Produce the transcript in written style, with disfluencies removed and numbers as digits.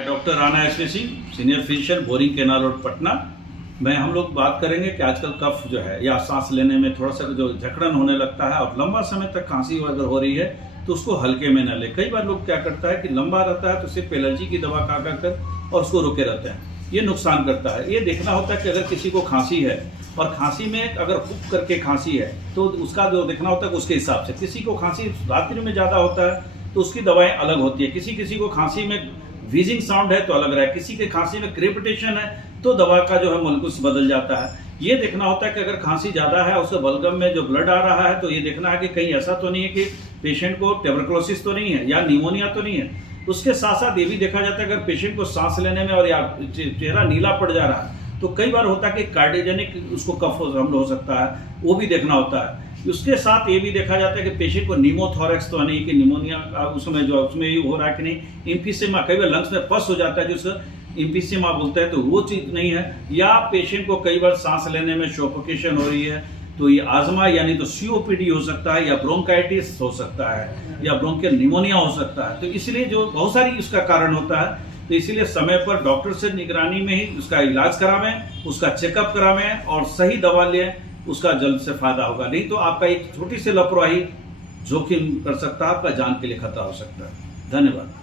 Doctor Rana S Singh, senior physician, boring canal road, Patna. हम लोग बात करेंगे कि आजकल कफ जो है या सांस लेने में थोड़ा सा जो जकड़न होने लगता है और लंबा समय तक खांसी अगर हो रही है तो उसको हल्के में न ले। कई बार लोग क्या करता है कि लंबा रहता है तो सिर्फ एलर्जी की दवा खा कर और उसको रोके रहते हैं, ये नुकसान करता है। ये देखना होता है कि अगर किसी को खांसी है और खांसी में अगर हुक करके खांसी है तो उसका जो देखना होता है उसके हिसाब से। किसी को खांसी रात्रि में ज़्यादा होता है तो उसकी दवाएं अलग होती है। किसी को खांसी में व्हीजिंग साउंड है तो अलग रहा है, किसी के खांसी में क्रेपिटेशन है तो दवा का जो है मोलिक्यूल्स बदल जाता है। ये देखना होता है कि अगर खांसी ज़्यादा है, उसके बलगम में जो ब्लड आ रहा है तो ये देखना है कि कहीं ऐसा तो नहीं है कि पेशेंट को ट्यूबरकुलोसिस तो नहीं है या निमोनिया तो नहीं है। उसके साथ साथ ये भी देखा जाता है अगर पेशेंट को सांस लेने में और या चेहरा नीला पड़ जा रहा है तो कई बार होता है कि कार्डियोजेनिक उसको कफ हमल हो सकता है, वो भी देखना होता है। उसके साथ ये भी देखा जाता है कि पेशेंट को निमोथोरेक्स तो नहीं कि निमोनिया उसमें हो रहा है कि नहीं। इम्फीसेमा, कई बार लंग्स में पस हो जाता है जिसको इम्फीसेमा बोलते हैं, तो वो चीज़ नहीं है। या पेशेंट को कई बार सांस लेने में सफोकेशन हो रही है तो ये आजमा यानी तो सीओपीडी हो सकता है या ब्रोंकाइटिस हो सकता है या ब्रोंकियल निमोनिया हो सकता है। तो इसलिए जो बहुत सारी इसका कारण होता है, तो इसीलिए समय पर डॉक्टर से निगरानी में ही उसका इलाज करावें, उसका चेकअप करावें और सही दवा लें, उसका जल्द से फायदा होगा। नहीं तो आपका एक छोटी सी लापरवाही जोखिम कर सकता है, आपका जान के लिए खतरा हो सकता है। धन्यवाद।